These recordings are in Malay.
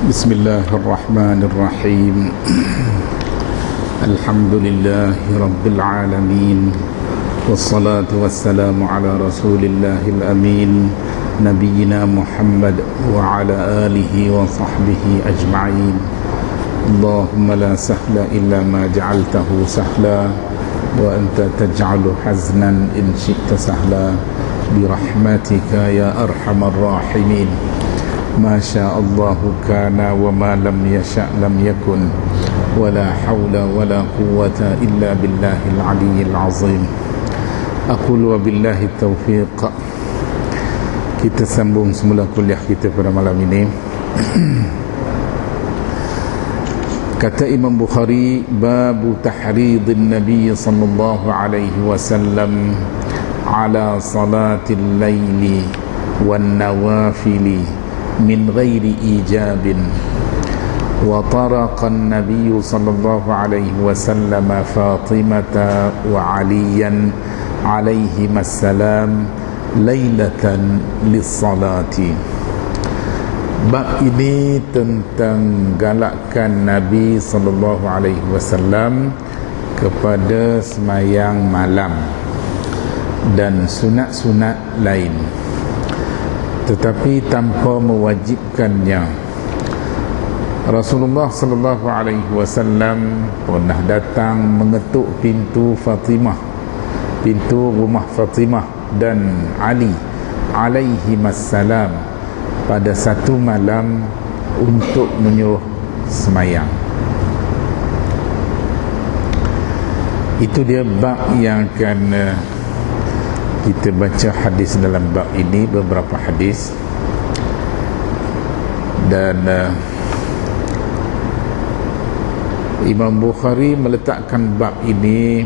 بسم الله الرحمن الرحيم الحمد لله رب العالمين والصلاة والسلام على رسول الله الأمين نبينا محمد وعلى آله وصحبه أجمعين اللهم لا سهل إلا ما جعلته سهلا وأنت تجعل حزنا إن شئت سهلا برحمتك يا أرحم الراحمين ما شاء الله كان وما لم يشأ لم يكن ولا حول ولا قوة إلا بالله العلي العظيم أقول وبالله التوفيق. Kita sambung semula kuliah kita pada malam ini. Kata Imam Bukhari, babu tahridin Nabi sallallahu alaihi wasallam ala salatil laili wan nawafili min ghairi ijabin. Wa taraqa an-nabiy sallallahu alaihi wasallam Fatimata wa Aliyan alaihim assalam lailatan lis-salati. Bab ini tentang galakkan Nabi sallallahu alaihi wasallam kepada semayang malam dan sunat-sunat lain, tetapi tanpa mewajibkannya. Rasulullah sallallahu alaihi wasallam pernah datang mengetuk pintu Fatimah, pintu rumah Fatimah dan Ali alaihimassalam pada satu malam untuk menyuruh semayang. Itu dia bab yang akan kita baca hadis dalam bab ini, beberapa hadis. Dan Imam Bukhari meletakkan bab ini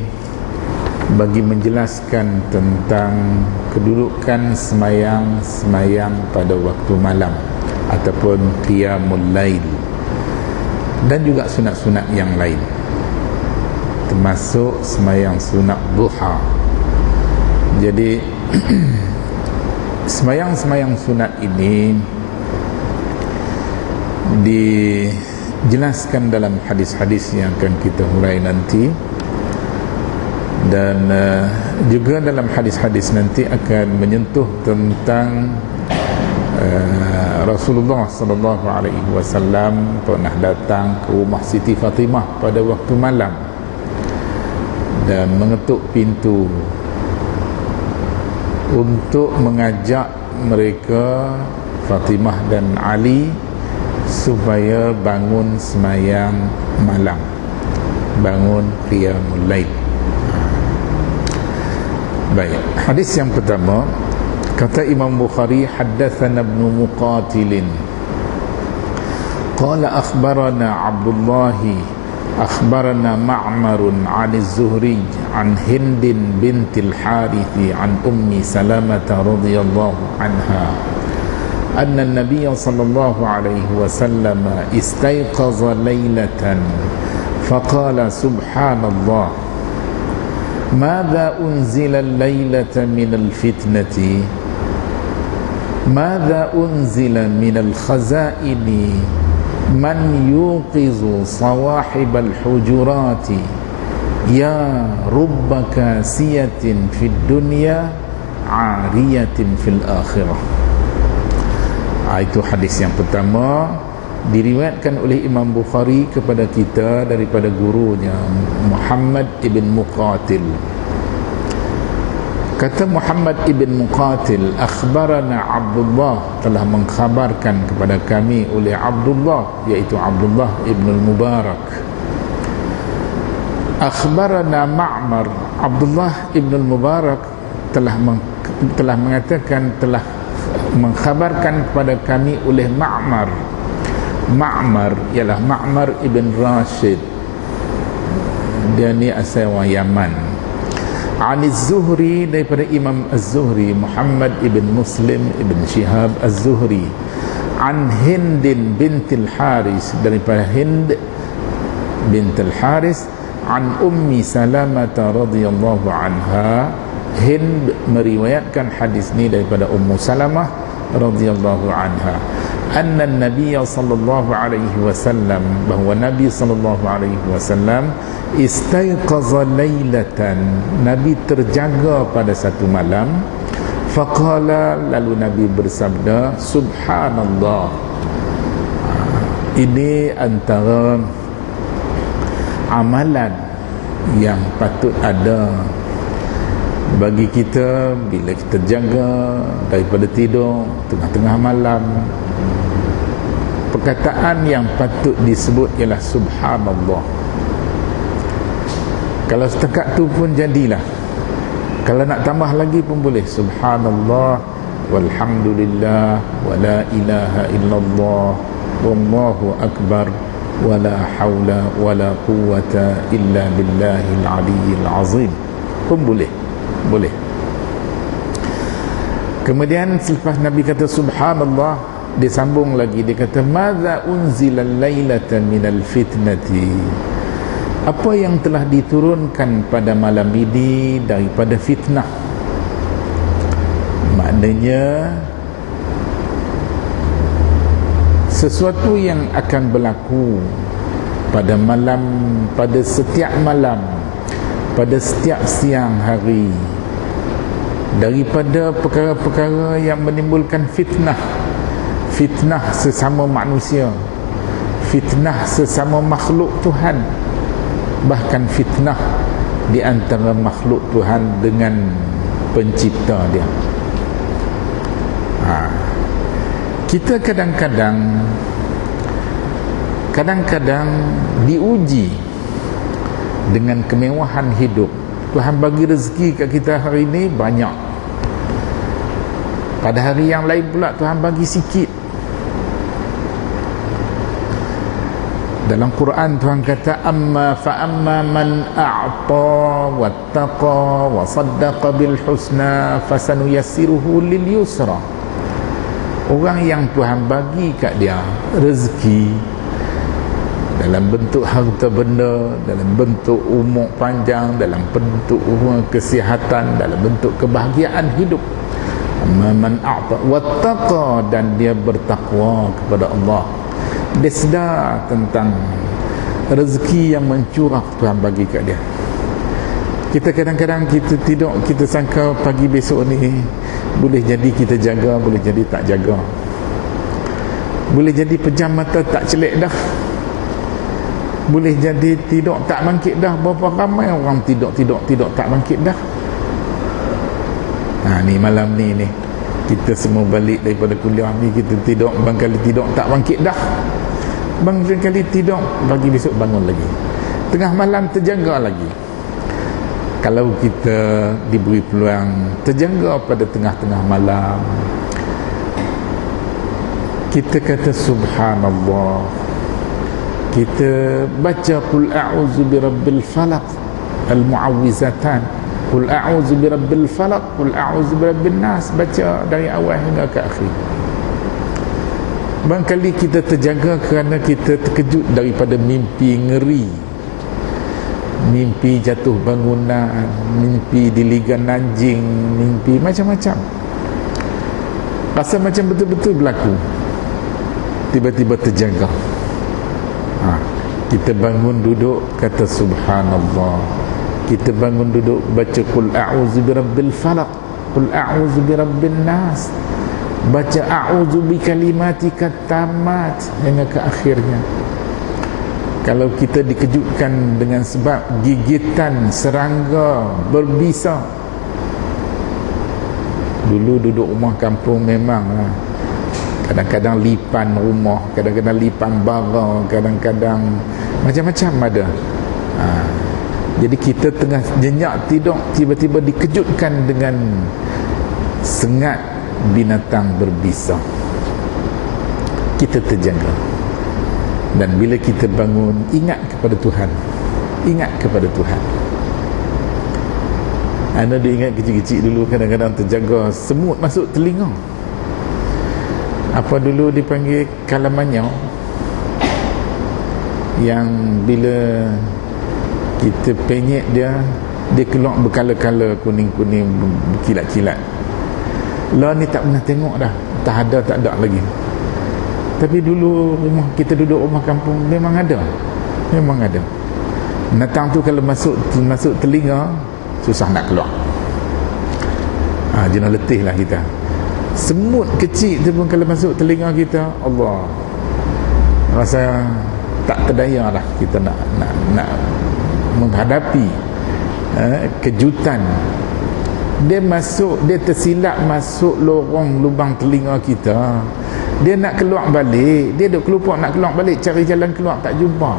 bagi menjelaskan tentang kedudukan semayang pada waktu malam ataupun qiyamul lail, dan juga sunat-sunat yang lain, termasuk semayang sunat duha. Jadi semayang sunat ini dijelaskan dalam hadis-hadis yang akan kita hurai nanti. Dan juga dalam hadis-hadis nanti akan menyentuh tentang Rasulullah sallallahu alaihi wasallam pernah datang ke rumah Siti Fatimah pada waktu malam dan mengetuk pintu untuk mengajak mereka, Fatimah dan Ali, supaya bangun semayang malam, bangun qiyamul lail. Baik, hadis yang pertama, kata Imam Bukhari, haddatsana Ibnu Muqatil qala akhbarana Abdullah akhbarana Ma'mar 'an az-Zuhri 'an Hind bint al-Harith 'an Ummi Salamah radhiyallahu anha anna an-nabiy sallallahu alaihi wasallam istayqaza laylatan faqala subhanallah ماذا أنزل الليلة من الفتنة ماذا أنزل من الخزائن من يوقظ صواحب الحجرات يا رب كاسية في الدنيا عارية في الآخرة. Itu hadis yang pertama, diriwayatkan oleh Imam Bukhari kepada kita daripada gurunya Muhammad ibn Muqatil. Kata Muhammad ibn Muqatil, akhbarana Abdullah, telah mengkhabarkan kepada kami oleh Abdullah, iaitu Abdullah ibn al-Mubarak. Akhbarana Ma'mar, Abdullah ibn al-Mubarak telah mengatakan, telah mengkhabarkan kepada kami oleh Ma'mar. Ma'mar ialah Ma'mar ibn Rashid, dia ni asal orang Yaman. Aniz Zuhri, daripada Imam Az-Zuhri Muhammad ibn Muslim ibn Shihab Az-Zuhri. An Hind bint al-Haris, daripada Hind bint al-Haris. An Ummi Salamah radhiyallahu anha, Hind meriwayatkan hadis ni daripada Ummu Salamah radhiyallahu anha, anna Nabi sallallahu alaihi wasallam, bahawa Nabi sallallahu alaihi wasallam istaiqaza lailatan, Nabi terjaga pada satu malam. Faqala, lalu Nabi bersabda, subhanallah. Ini antara amalan yang patut ada bagi kita bila kita jaga daripada tidur tengah-tengah malam. Perkataan yang patut disebut ialah subhanallah. Kalau setakat tu pun jadilah. Kalau nak tambah lagi pun boleh, subhanallah walhamdulillah wala ilaha illallah wallahu akbar wala haula wala quwwata illa billahil aliyyil azim pun boleh. Kemudian selepas Nabi kata subhanallah, dia sambung lagi, dia kata madza unzila lailata minal fitnati, apa yang telah diturunkan pada malam ini daripada fitnah. Maknanya sesuatu yang akan berlaku pada malam, pada setiap malam, pada setiap siang hari, daripada perkara-perkara yang menimbulkan fitnah. Fitnah sesama manusia, fitnah sesama makhluk Tuhan, bahkan fitnah di antara makhluk Tuhan dengan pencipta dia. Kita kadang-kadang diuji dengan kemewahan hidup. Tuhan bagi rezeki kat kita hari ini banyak, pada hari yang lain pula Tuhan bagi sikit. Dalam Quran Tuhan kata amma man a'ta wattaqa wa saddaqa bil husna fasanuyassiruhu lil yusra. Orang yang Tuhan bagi kat dia rezeki dalam bentuk harta benda, dalam bentuk umur panjang, dalam bentuk kesihatan, dalam bentuk kebahagiaan hidup. Amma man a'ta wattaqa, dan dia bertakwa kepada Allah. Dia sedar tentang rezeki yang mencurah Tuhan bagi kat dia. Kita kadang-kadang kita tidur, kita sangka pagi besok ni boleh jadi kita jaga, boleh jadi tak jaga. Boleh jadi pejam mata tak celik dah. Boleh jadi tidur tak bangkit dah. Berapa ramai orang tidur tak bangkit dah. Ni malam ni kita semua balik daripada kuliah ni, kita tidur, barangkali tidur tak bangkit dah. Barangkali tidur, pagi besok bangun lagi. Tengah malam terjaga lagi. Kalau kita diberi peluang terjaga pada tengah-tengah malam, kita kata subhanallah, kita baca qul a'udzu birabbil falaq, al-mu'awwizatan, qul a'udzu birabbil falaq, qul a'udzu birabbin nas, baca dari awal hingga ke akhir. Barangkali kita terjaga kerana kita terkejut daripada mimpi ngeri, mimpi jatuh bangunan, mimpi diligan anjing, mimpi macam-macam. Rasa macam betul-betul berlaku, tiba-tiba terjaga. Kita bangun duduk kata subhanallah, kita bangun duduk baca qul a'udzu birabbil falaq, qul a'udzu birabbin nas, baca a'udzu bikalimatika tammat hingga ke akhirnya. Kalau kita dikejutkan dengan sebab gigitan serangga berbisa, dulu duduk rumah kampung memang kadang-kadang lipan rumah, kadang-kadang lipan bara, kadang-kadang macam-macam ada. Jadi kita tengah nyenyak tidur, tiba-tiba dikejutkan dengan sengat binatang berbisa. Kita terjaga. Dan bila kita bangun, ingat kepada Tuhan. Ingat kepada Tuhan. Anda diingat kecil-kecil dulu kadang-kadang terjaga semut masuk telinga. Apa dulu dipanggil kalamanyau, yang bila kita penyek dia keluar berkala-kala, kuning-kuning, berkilat-kilat. Lah ni tak pernah tengok dah, tak ada lagi. Tapi dulu kita duduk rumah kampung memang ada. Binatang tu kalau masuk telinga susah nak keluar. Jenis letih lah kita. Semut kecil tu pun kalau masuk telinga kita, Allah, rasa tak terdaya lah kita nak menghadapi kejutan. Dia tersilap masuk lubang telinga kita. Dia nak keluar balik, dia duk kelupak nak keluar balik, cari jalan keluar tak jumpa.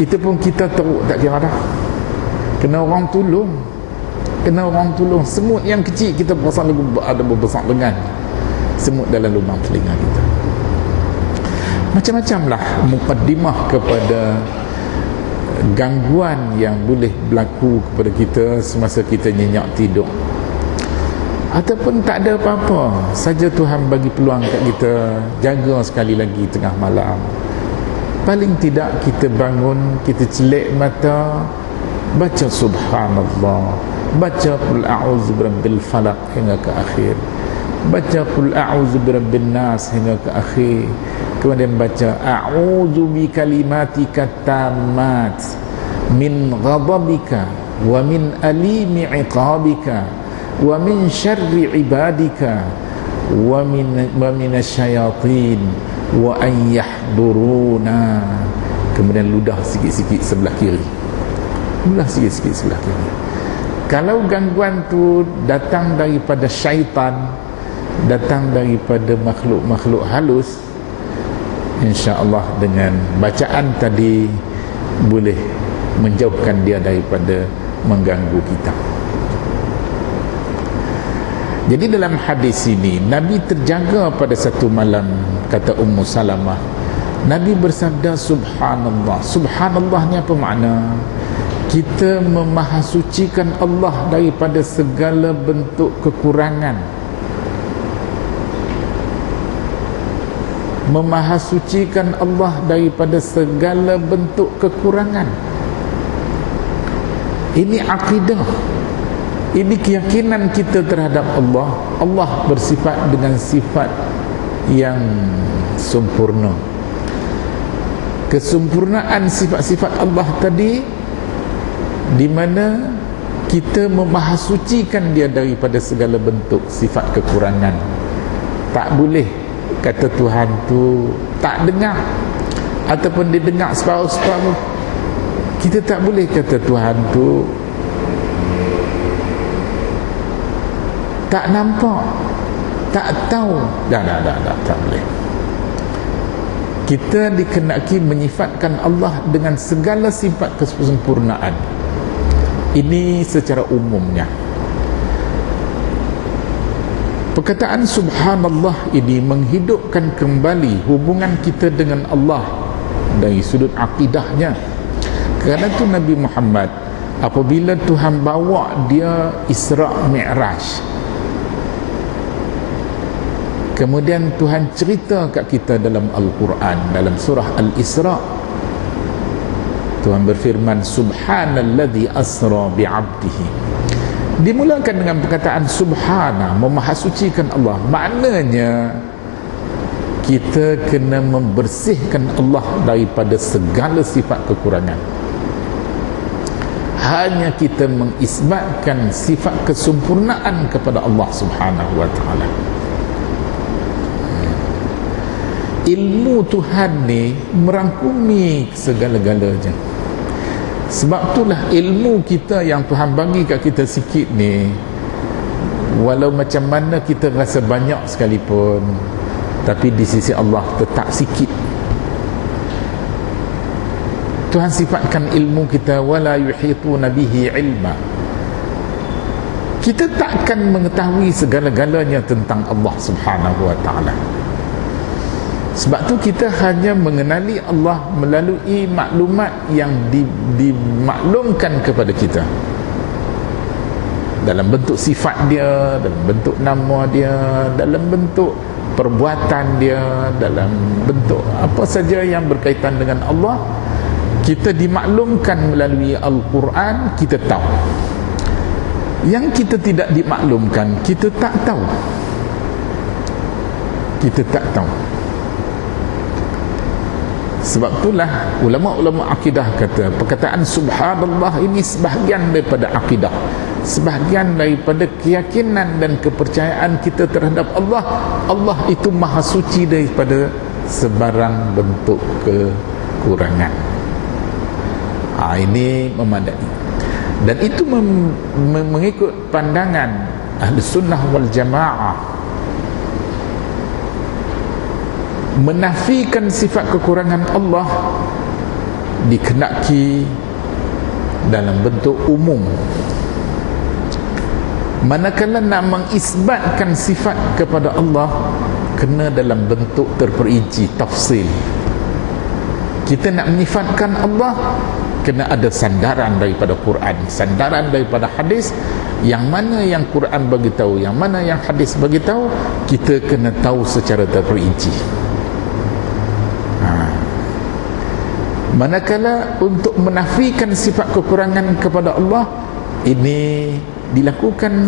Itu pun kita teruk tak kira dah. Kena orang tolong. Semut yang kecil kita perasan ada berbesar dengan semut dalam lubang telinga kita. Macam-macam lah mukaddimah kepada gangguan yang boleh berlaku kepada kita semasa kita nyenyak tidur. Ataupun tak ada apa-apa, saja Tuhan bagi peluang kat kita, jaga sekali lagi tengah malam. Paling tidak kita bangun, kita celik mata, baca subhanallah, baca qul a'udzu birabbil falaq hingga ke akhir, baca qul a'udzu birabbin nas hingga ke akhir, kemudian baca a'udzu bikalimatika tammat min ghadabika wa min alimi iqabika wa min syarri ibadika wa min asyayatin wa an yahduruna. Kemudian ludah sikit-sikit sebelah kiri. Kalau gangguan tu datang daripada syaitan, datang daripada makhluk-makhluk halus, insya-Allah dengan bacaan tadi boleh menjauhkan dia daripada mengganggu kita. Jadi dalam hadis ini Nabi terjaga pada satu malam, kata Ummu Salamah, Nabi bersabda subhanallah. Subhanallah ni apa makna? Kita memahasucikan Allah daripada segala bentuk kekurangan, memahasucikan Allah daripada segala bentuk kekurangan. Ini akidah, ini keyakinan kita terhadap Allah. Allah bersifat dengan sifat yang sempurna. Kesempurnaan sifat-sifat Allah tadi, di mana kita memahasucikan dia daripada segala bentuk sifat kekurangan. Tak boleh kata Tuhan tu tak dengar, ataupun dia dengar separuh-separuh. Kita tak boleh kata Tuhan tu tak nampak, tak tahu. Tak boleh. Kita dikenaki menyifatkan Allah dengan segala sifat kesempurnaan. Ini secara umumnya. Perkataan subhanallah ini menghidupkan kembali hubungan kita dengan Allah dari sudut akidahnya. Kerana itu Nabi Muhammad, apabila Tuhan bawa dia Isra' Mi'raj, kemudian Tuhan cerita kat kita dalam Al-Quran, dalam surah Al-Isra', Tuhan berfirman subhanalladzi asra bi'abdihi. Dimulakan dengan perkataan subhana, memahasucikan Allah. Maknanya kita kena membersihkan Allah daripada segala sifat kekurangan. Hanya kita mengisbatkan sifat kesempurnaan kepada Allah Subhanahu wa taala. Ilmu Tuhan ni merangkumi segala-galanya. Sebab itulah ilmu kita yang Tuhan bagi kat kita sikit ni, walau macam mana kita rasa banyak sekalipun, tapi di sisi Allah tetap sikit. Tuhan sifatkan ilmu kita wala yuhituna bihi ilma. Kita takkan mengetahui segala-galanya tentang Allah Subhanahu wa taala. Sebab tu kita hanya mengenali Allah melalui maklumat yang dimaklumkan kepada kita, dalam bentuk sifat dia, dalam bentuk nama dia, dalam bentuk perbuatan dia, dalam bentuk apa saja yang berkaitan dengan Allah. Kita dimaklumkan melalui Al-Quran, kita tahu. Yang kita tidak dimaklumkan, kita tak tahu. Kita tak tahu. Sebab itulah ulama-ulama akidah kata perkataan subhanallah ini sebahagian daripada akidah, sebahagian daripada keyakinan dan kepercayaan kita terhadap Allah. Allah itu maha suci daripada sebarang bentuk kekurangan. Ini memadai, dan itu mengikut pandangan ahli sunnah wal jamaah. Menafikan sifat kekurangan Allah dikehendaki dalam bentuk umum, manakala nak mengisbatkan sifat kepada Allah kena dalam bentuk terperinci, tafsil. Kita nak menyifatkan Allah kena ada sandaran daripada Quran, sandaran daripada hadis. Yang mana yang Quran bagi tahu, yang mana yang hadis bagi tahu, kita kena tahu secara terperinci. Manakala untuk menafikan sifat kekurangan kepada Allah, ini dilakukan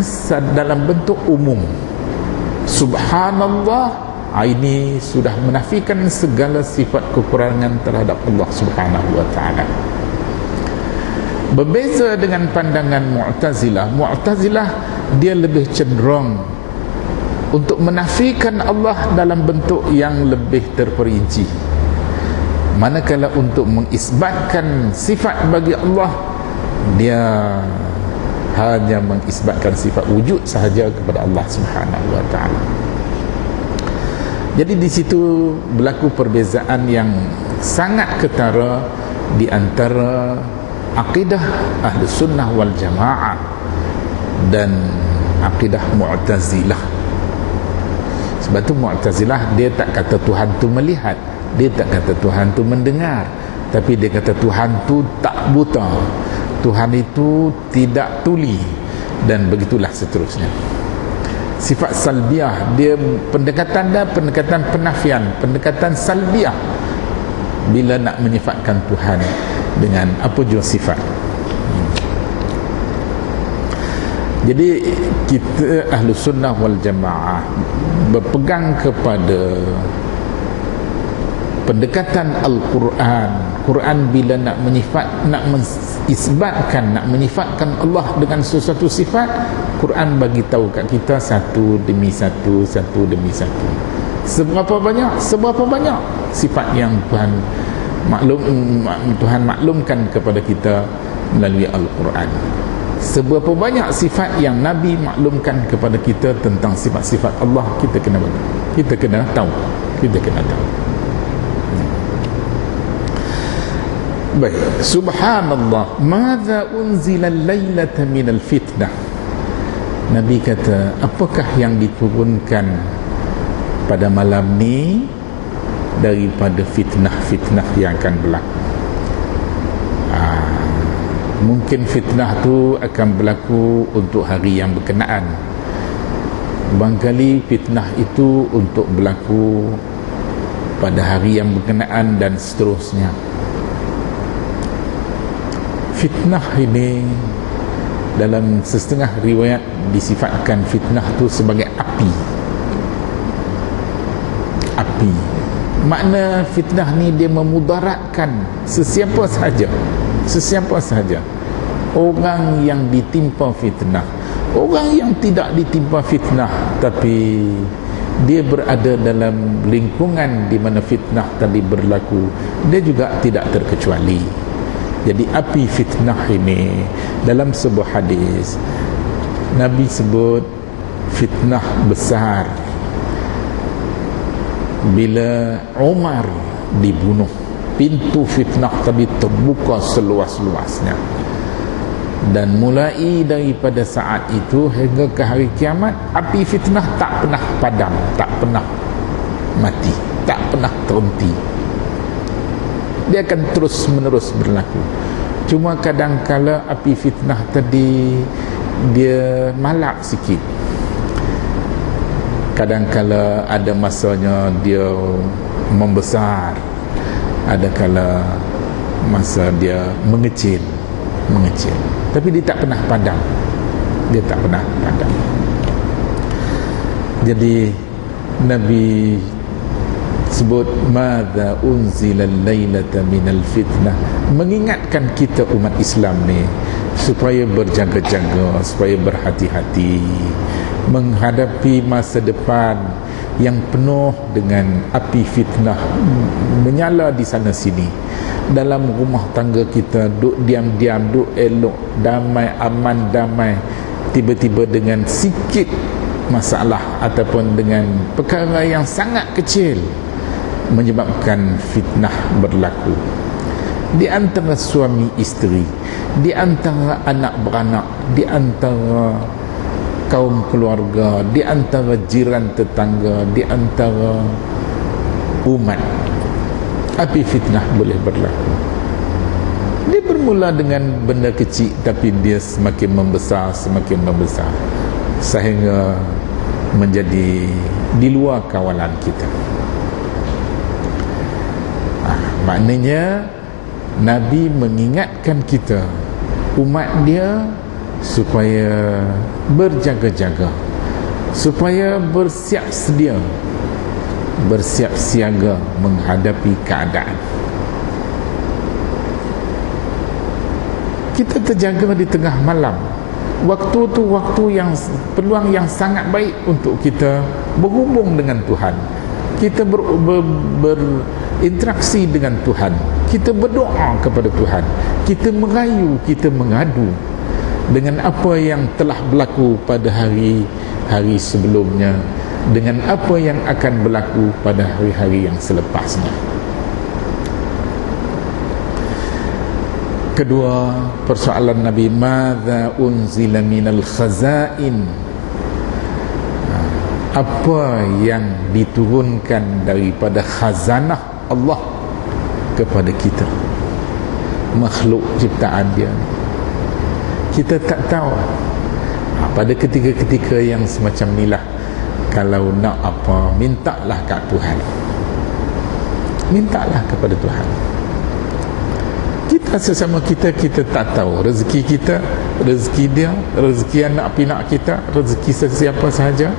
dalam bentuk umum. Subhanallah, ini sudah menafikan segala sifat kekurangan terhadap Allah Subhanahu wa ta'ala. Berbeza dengan pandangan Mu'tazilah. Mu'tazilah dia lebih cenderung untuk menafikan Allah dalam bentuk yang lebih terperinci. Manakala untuk mengisbatkan sifat bagi Allah, dia hanya mengisbatkan sifat wujud sahaja kepada Allah Subhanahu wa ta'ala. Jadi di situ berlaku perbezaan yang sangat ketara di antara akidah ahli sunnah wal jamaah dan akidah Mu'tazilah. Sebab tu Mu'tazilah dia tak kata Tuhan tu melihat, dia tak kata Tuhan tu mendengar, tapi dia kata Tuhan tu tak buta, Tuhan itu tidak tuli, dan begitulah seterusnya. Sifat salbiah, dia pendekatan penafian, pendekatan salbiah bila nak menyifatkan Tuhan dengan apa jua sifat. Jadi kita ahlu sunnah wal jamaah berpegang kepada pendekatan Al-Quran. Quran bila nak mengisbatkan, nak menyifatkan Allah dengan sesuatu sifat, Quran bagi tahu kat kita satu demi satu, satu demi satu. Seberapa banyak sifat yang Tuhan maklumkan kepada kita melalui Al-Quran. Seberapa banyak sifat yang Nabi maklumkan kepada kita tentang sifat-sifat Allah, kita kena tahu. Baik, subhanallah, madza unzila al-lailata minal fitnah. Nabi kata, apakah yang diturunkan pada malam ni daripada fitnah-fitnah yang akan berlaku. Mungkin fitnah tu akan berlaku untuk hari yang berkenaan. Barangkali fitnah itu untuk berlaku pada hari yang berkenaan dan seterusnya. Fitnah ini dalam setengah riwayat disifatkan fitnah itu sebagai api. Makna fitnah ni dia memudaratkan sesiapa sahaja. Orang yang ditimpa fitnah, orang yang tidak ditimpa fitnah tapi dia berada dalam lingkungan di mana fitnah tadi berlaku, dia juga tidak terkecuali. Jadi api fitnah ini dalam sebuah hadis Nabi sebut fitnah besar bila Umar dibunuh. Pintu fitnah tadi terbuka seluas-luasnya, dan mulai daripada saat itu hingga ke hari kiamat, api fitnah tak pernah padam, tak pernah mati, tak pernah terhenti. Dia akan terus menerus berlaku. Cuma kadang-kala api fitnah tadi dia malap sikit. Kadang-kala ada masanya dia membesar, ada kala masa dia mengecil. Tapi dia tak pernah padam. Jadi Nabi sebut madza unzila lailata minal fitnah, mengingatkan kita umat Islam ni supaya berjaga-jaga, supaya berhati-hati menghadapi masa depan yang penuh dengan api fitnah menyala di sana sini. Dalam rumah tangga kita duk diam-diam, duk elok, damai, aman, damai, tiba-tiba dengan sikit masalah ataupun dengan perkara yang sangat kecil menyebabkan fitnah berlaku di antara suami isteri, di antara anak beranak, di antara kaum keluarga, di antara jiran tetangga, di antara umat. Api fitnah boleh berlaku. Dia bermula dengan benda kecil, tapi dia semakin membesar sehingga menjadi di luar kawalan kita. Maknanya Nabi mengingatkan kita, umat dia, supaya berjaga-jaga, supaya bersiap sedia, bersiap siaga menghadapi keadaan. Kita terjaga di tengah malam. Waktu tu waktu yang peluang yang sangat baik untuk kita berhubung dengan Tuhan. Kita berinteraksi dengan Tuhan. Kita berdoa kepada Tuhan. Kita merayu, kita mengadu dengan apa yang telah berlaku pada hari-hari sebelumnya, dengan apa yang akan berlaku pada hari-hari yang selepasnya. Kedua, persoalan Nabi, madza unzila minal khazain, apa yang diturunkan daripada khazanah Allah kepada kita, makhluk ciptaan dia. Kita tak tahu. Pada ketika-ketika yang semacam inilah, kalau nak apa, mintalah kat Tuhan, mintalah kepada Tuhan. Kita sesama kita tak tahu rezeki kita, rezeki dia, rezeki anak pinak kita, rezeki sesiapa sahaja.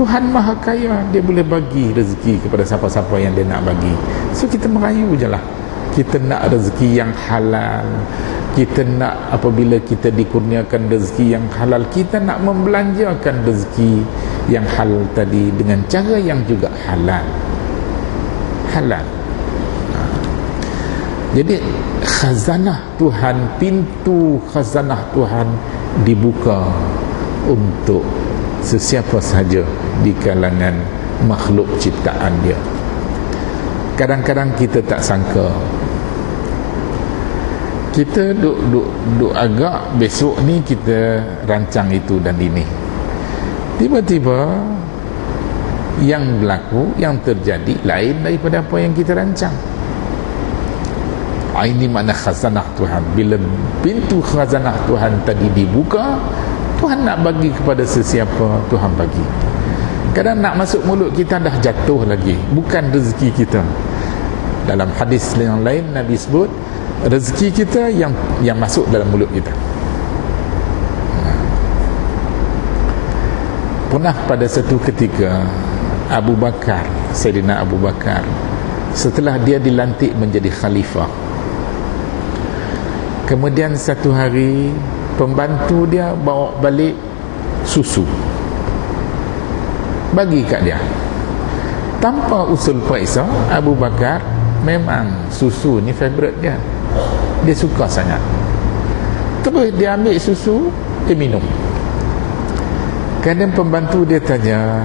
Tuhan Maha Kaya, dia boleh bagi rezeki kepada siapa-siapa yang dia nak bagi. So kita merayu je lah. Kita nak rezeki yang halal. Kita nak, apabila kita dikurniakan rezeki yang halal, kita nak membelanjakan rezeki yang halal tadi dengan cara yang juga halal. Halal. Jadi khazanah Tuhan, pintu khazanah Tuhan dibuka untuk sesiapa sahaja di kalangan makhluk ciptaan dia. Kadang-kadang kita tak sangka, kita duk agak besok ni kita rancang itu dan ini, tiba-tiba yang berlaku, yang terjadi lain daripada apa yang kita rancang. Ini makna khazanah Tuhan. Bila pintu khazanah Tuhan tadi dibuka, Tuhan nak bagi kepada sesiapa, Tuhan bagi. Kadang nak masuk mulut kita dah jatuh lagi, bukan rezeki kita. Dalam hadis yang lain Nabi sebut, rezeki kita yang masuk dalam mulut kita. Pernah pada satu ketika Abu Bakar, Sayyidina Abu Bakar, setelah dia dilantik menjadi khalifah, kemudian satu hari pembantu dia bawa balik susu, bagi kat dia. Tanpa usul periksa, Abu Bakar memang susu ni favourite dia, dia suka sangat. Terus dia ambil susu, dia minum. Kadang pembantu dia tanya,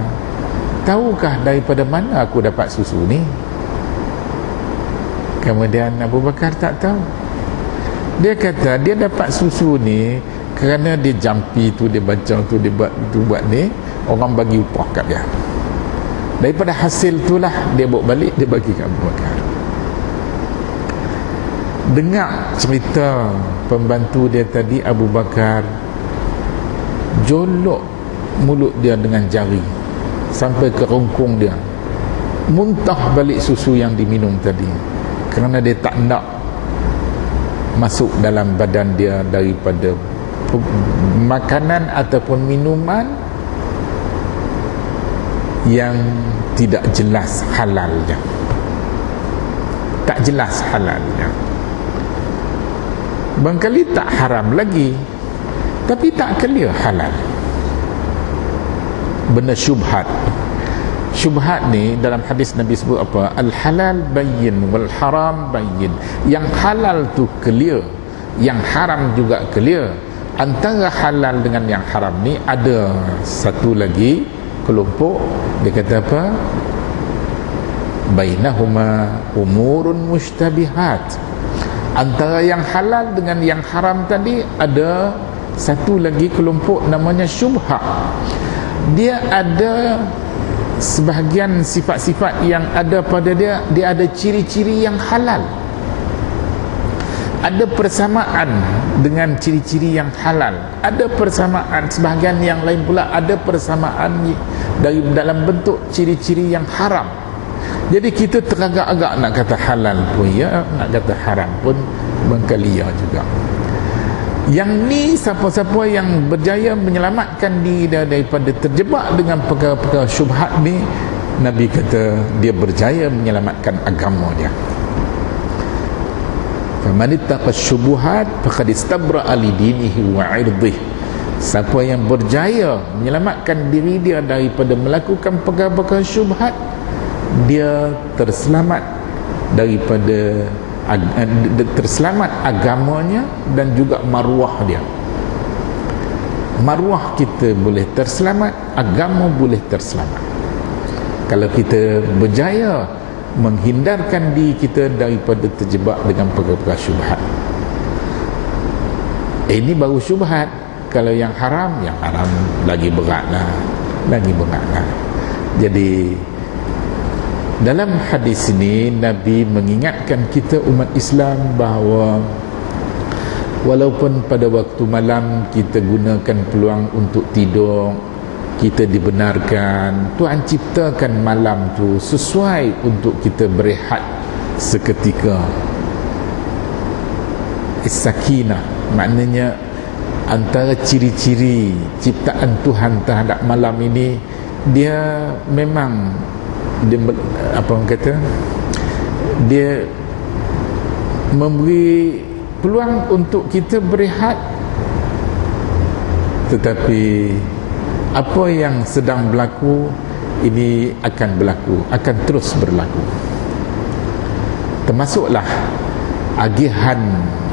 tahukah daripada mana aku dapat susu ni? Kemudian Abu Bakar tak tahu. Dia kata dia dapat susu ni kerana dia jampi tu, dia baca tu, dia buat ni, orang bagi upah kat dia. Daripada hasil itulah dia bawa balik, dia bagi kat Abu Bakar. Dengar cerita pembantu dia tadi, Abu Bakar jolok mulut dia dengan jari sampai ke rongkong dia, muntah balik susu yang diminum tadi, kerana dia tak nak masuk dalam badan dia daripada makanan ataupun minuman yang tidak jelas halalnya, tak jelas halalnya. Barangkali tak haram lagi, tapi tak clear halal. Benda syubhat. Syubhat ni dalam hadis Nabi sebut apa? Al-halal bayyin wal haram bayyin. Yang halal tu clear, yang haram juga clear. Antara halal dengan yang haram ni ada satu lagi kelompok, dia kata apa? Bainahuma umurun mushtabihat. Antara yang halal dengan yang haram tadi ada satu lagi kelompok namanya syubhat. Dia ada sebahagian sifat-sifat yang ada pada dia, dia ada ciri-ciri yang halal, ada persamaan dengan ciri-ciri yang halal, ada persamaan. Sebahagian yang lain pula ada persamaan dari dalam bentuk ciri-ciri yang haram. Jadi kita teragak-agak nak kata halal pun ya, nak kata haram pun barangkali ya juga. Yang ni siapa-siapa yang berjaya menyelamatkan diri daripada terjebak dengan perkara-perkara syubhat ni, Nabi kata dia berjaya menyelamatkan agama dia. Faman ittaqa syubuhat faqad istabra'a li dinihi wa 'irdihi. Siapa yang berjaya menyelamatkan diri dia daripada melakukan perkara-perkara syubhat, dia terselamat daripada terselamat agamanya dan juga maruah dia. Maruah kita boleh terselamat, agama boleh terselamat kalau kita berjaya menghindarkan diri kita daripada terjebak dengan perkara-perkara syubhat. Ini baru syubhat. Kalau yang haram lagi beratlah, lagi beratlah. Jadi dalam hadis ini Nabi mengingatkan kita umat Islam bahawa walaupun pada waktu malam kita gunakan peluang untuk tidur, kita dibenarkan, Tuhan ciptakan malam tu sesuai untuk kita berehat seketika. As-sakinah, maknanya antara ciri-ciri ciptaan Tuhan terhadap malam ini, dia memang dia, apa orang kata, dia memberi peluang untuk kita berehat, tetapi apa yang sedang berlaku ini akan berlaku, akan terus berlaku. Termasuklah agihan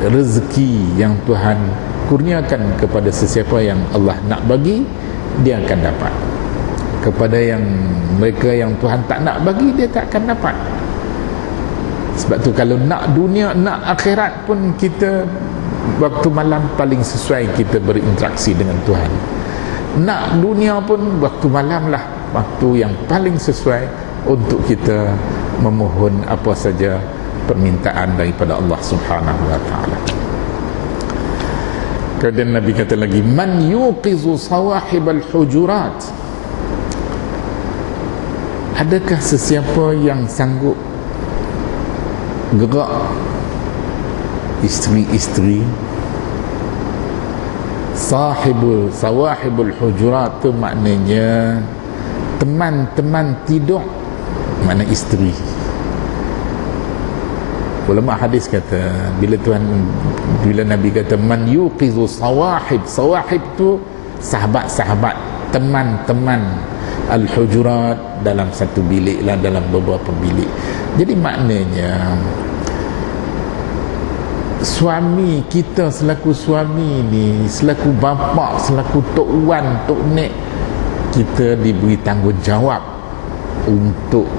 rezeki yang Tuhan kurniakan kepada sesiapa yang Allah nak bagi, dia akan dapat. Kepada yang mereka yang Tuhan tak nak bagi, dia tak akan dapat. Sebab tu kalau nak dunia, nak akhirat pun, kita waktu malam paling sesuai kita berinteraksi dengan Tuhan. Nak dunia pun waktu malam lah waktu yang paling sesuai untuk kita memohon apa saja permintaan daripada Allah Subhanahu wa taala. Kemudian Nabi kata lagi, man yuqizu sawahibal hujurat. Adakah sesiapa yang sanggup gerak isteri-isteri? Sawahibul hujurat tu maknanya teman-teman tidur, mana isteri. Ulama hadis kata, bila Nabi kata man yuqizu sawahib, sawahib tu sahabat-sahabat, teman-teman, al-hujurat dalam satu bilik lah, dalam beberapa bilik. Jadi maknanya suami kita selaku suami ni, selaku bapa, selaku tok wan, tok nek, kita diberi tanggungjawab untuk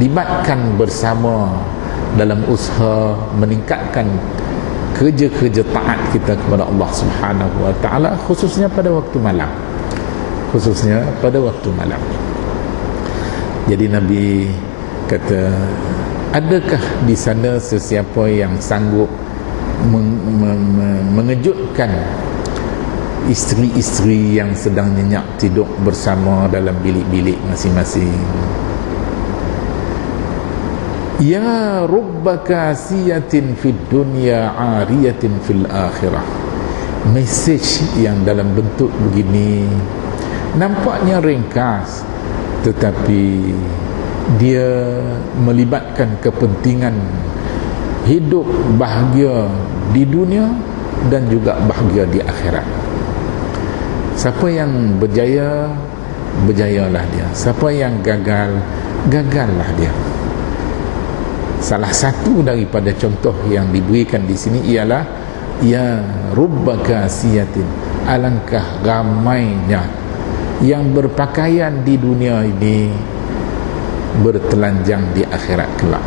libatkan bersama dalam usaha meningkatkan kerja-kerja taat kita kepada Allah Subhanahu wa taala, khususnya pada waktu malam. Khususnya pada waktu malam. Jadi Nabi kata, adakah di sana sesiapa yang sanggup mengejutkan isteri-isteri yang sedang nyenyak tidur bersama dalam bilik-bilik masing-masing? Ya rubba kasiyatin fid dunya ariyatin fil akhirah. Mesej yang dalam bentuk begini nampaknya ringkas, tetapi dia melibatkan kepentingan hidup bahagia di dunia dan juga bahagia di akhirat. Siapa yang berjaya, berjayalah dia. Siapa yang gagal, gagallah dia. Salah satu daripada contoh yang diberikan di sini ialah ya rubba kasiyatin, alangkah ramainya yang berpakaian di dunia ini bertelanjang di akhirat kelak.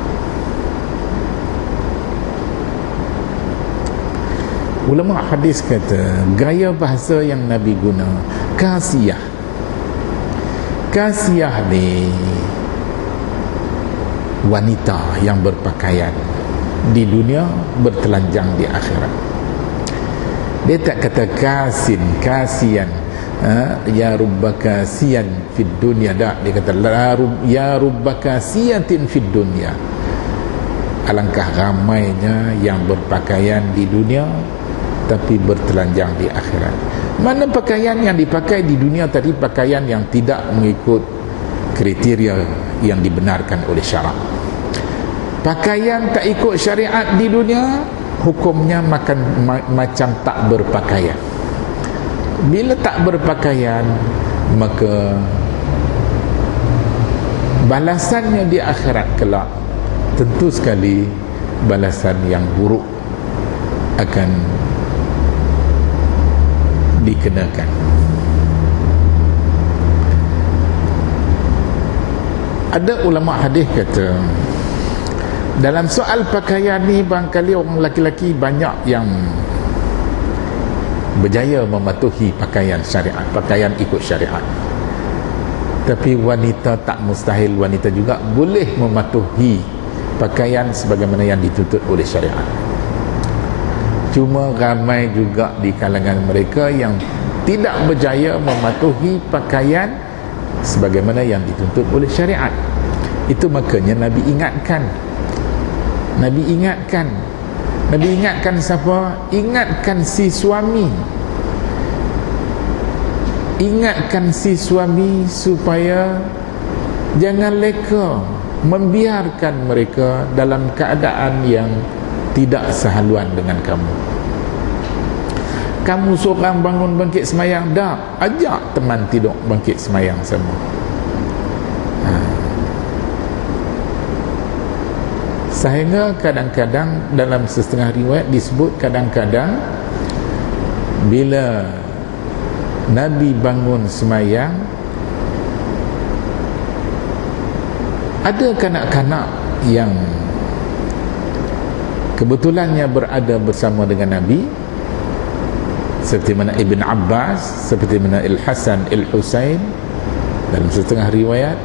Ulama hadis kata gaya bahasa yang Nabi guna kasiyah. Kasiyah ni wanita yang berpakaian di dunia, bertelanjang di akhirat. Dia tak kata kasin, kasian, ya rubba kasian fid dunya. Tak, dia kata ya rubba kasiyatin fid dunya, alangkah ramainya yang berpakaian di dunia tapi bertelanjang di akhirat. Mana pakaian yang dipakai di dunia tadi pakaian yang tidak mengikut kriteria yang dibenarkan oleh syarak. Pakaian tak ikut syariat di dunia, hukumnya macam tak berpakaian. Bila tak berpakaian, maka balasannya di akhirat kelak tentu sekali balasan yang buruk akan dikenakan. Ada ulama hadis kata dalam soal pakaian ni barangkali orang lelaki banyak yang berjaya mematuhi pakaian syariat, pakaian ikut syariat. Tapi wanita tak mustahil, wanita juga boleh mematuhi pakaian sebagaimana yang dituntut oleh syariat. Cuma ramai juga di kalangan mereka yang tidak berjaya mematuhi pakaian sebagaimana yang dituntut oleh syariat. Itu makanya Nabi ingatkan. Nabi ingatkan siapa? Ingatkan si suami. Ingatkan si suami supaya jangan leka membiarkan mereka dalam keadaan yang tidak sehaluan dengan kamu. Kamu seorang bangun bangkit semayang, dah ajak teman tidur bangkit semayang sama. Sehingga kadang-kadang dalam setengah riwayat disebut kadang-kadang bila Nabi bangun semayang, ada kanak-kanak yang kebetulannya berada bersama dengan Nabi, seperti mana Ibn Abbas, seperti mana Al-Hasan, Al-Husain dalam setengah riwayat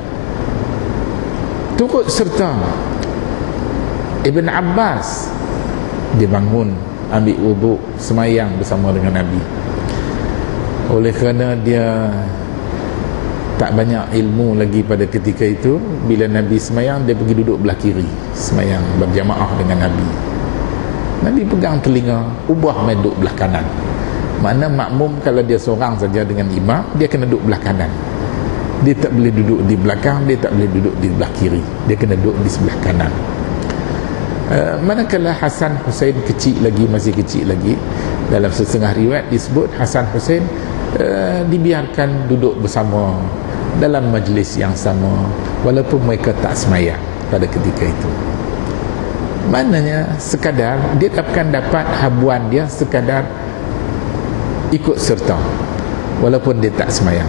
turut serta. Ibn Abbas dia bangun ambil wuduk semayang bersama dengan Nabi. Oleh kerana dia tak banyak ilmu lagi pada ketika itu, bila Nabi semayang dia pergi duduk belah kiri semayang berjamaah dengan Nabi. Nabi pegang telinga, ubah main duduk belah kanan. Makna makmum kalau dia seorang saja dengan imam, dia kena duduk belah kanan. Dia tak boleh duduk di belakang, dia tak boleh duduk di belah kiri, dia kena duduk di sebelah kanan. Manakala Hasan Husain kecil lagi, masih kecil lagi, dalam setengah riwayat disebut Hasan Husain dibiarkan duduk bersama dalam majlis yang sama walaupun mereka tak semayang pada ketika itu. Maknanya sekadar dia akan dapat habuan dia sekadar ikut serta walaupun dia tak semayang.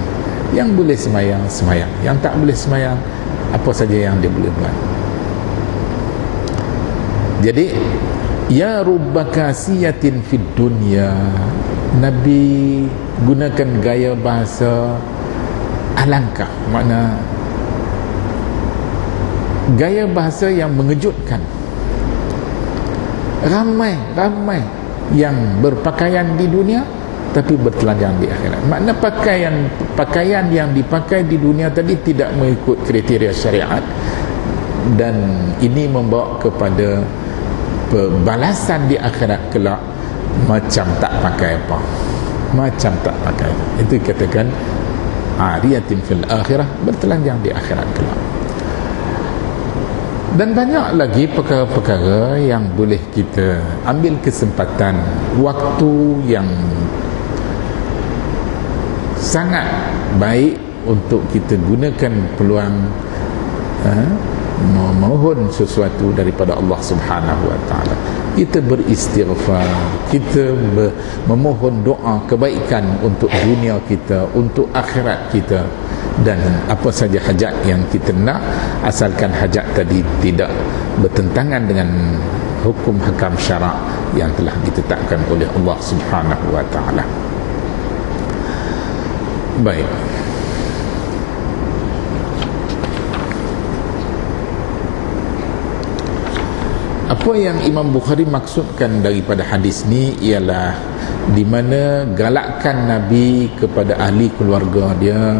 Yang boleh semayang, semayang. Yang tak boleh semayang, apa saja yang dia boleh buat. Jadi ya rubba kasiyatin fid dunya, Nabi gunakan gaya bahasa alangkah, makna gaya bahasa yang mengejutkan. Ramai yang berpakaian di dunia tapi bertelanjang di akhirat. Makna pakaian yang dipakai di dunia tadi tidak mengikut kriteria syariat, dan ini membawa kepada balasan di akhirat kelak macam tak pakai apa, macam tak pakai. Itu katakan 'ariyatin fil akhirah, bertelanjang di akhirat kelak. Dan banyak lagi perkara-perkara yang boleh kita ambil kesempatan, waktu yang sangat baik untuk kita gunakan peluang memohon sesuatu daripada Allah Subhanahu wa taala. Kita beristighfar, kita memohon doa kebaikan untuk dunia kita, untuk akhirat kita, dan apa saja hajat yang kita nak, asalkan hajat tadi tidak bertentangan dengan hukum hakam syarak yang telah ditetapkan oleh Allah Subhanahu wa taala. Baik. Apa yang Imam Bukhari maksudkan daripada hadis ni ialah di mana galakkan Nabi kepada ahli keluarga dia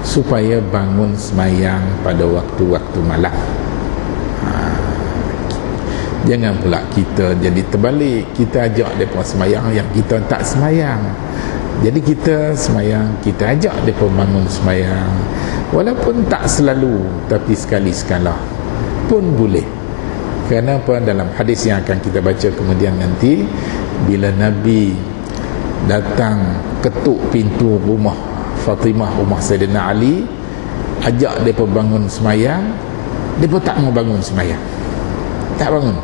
supaya bangun semayang pada waktu-waktu malam. Jangan pula kita jadi terbalik, kita ajak mereka semayang yang kita tak semayang. Jadi kita semayang, kita ajak mereka bangun semayang, walaupun tak selalu, tapi sekali-sekala pun boleh. Kenapa? Dalam hadis yang akan kita baca kemudian nanti, bila Nabi datang ketuk pintu rumah Fatimah, rumah Sayyidina Ali, ajak mereka bangun semayang, mereka tak mau bangun semayang, tak bangun.